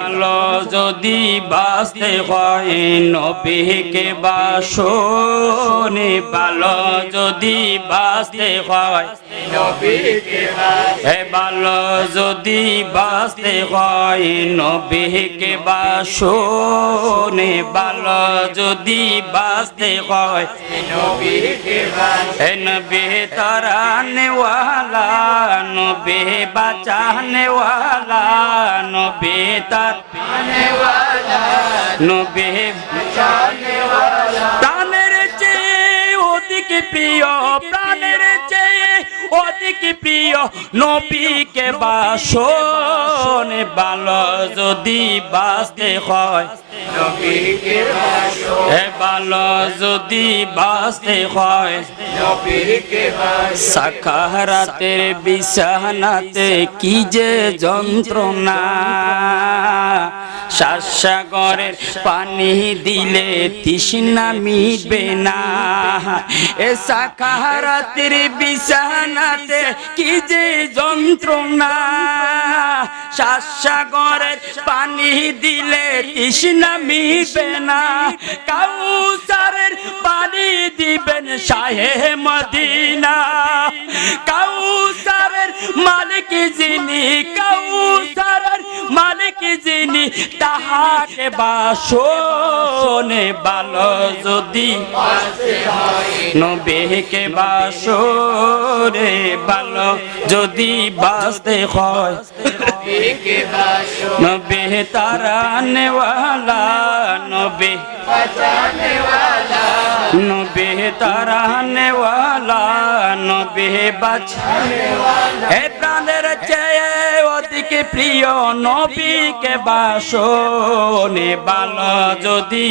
ভালো যদি বাঁচতে হয় নবীকে বাসনে ভালো যদি বাঁচতে হয় নবীকে ভালো যদি বাঁচতে হয় নবীকে বাসনে ভালো যদি বাঁচতে হয় নবীকে নবী তারানে ওয়ালা নবী বাঁচানে ওয়ালা নবী নবী প্রাণের চেয়ে অধিক প্রিয় প্রাণের চেয়ে অধিক প্রিয় নবীকে বাসনে ভালো যদি বাঁচতে হয় নবীকে ভালো যদি বাঁচতে হয় নবীকে সাকারাতের বিছানাতে কি যে যন্ত্রণা সাগরের পানি দিলে তৃষ্ণা মিটবে না এ সাকারাতের বিছানাতে কি যে যন্ত্রণা সাগরের পানি দিলে তৃষ্ণা মিটবে না কাউসারের পানি দিবেন শাহে মদিনা কাউসারের মালিক যিনি কাউসারের মালিক যিনি তাহাকে বাসনে ভালো যদি নবীকে বাসনে ভালো যদি বাঁচতে হয় নবী তারানে ওয়ালা নবী বাঁচানে ওয়ালা নবী তারানে ওয়ালা নবী বাঁচানে ওয়ালা হে প্রাণের চেয়ে অধিক প্রিয় নবীকে বাসনে ভালো যদি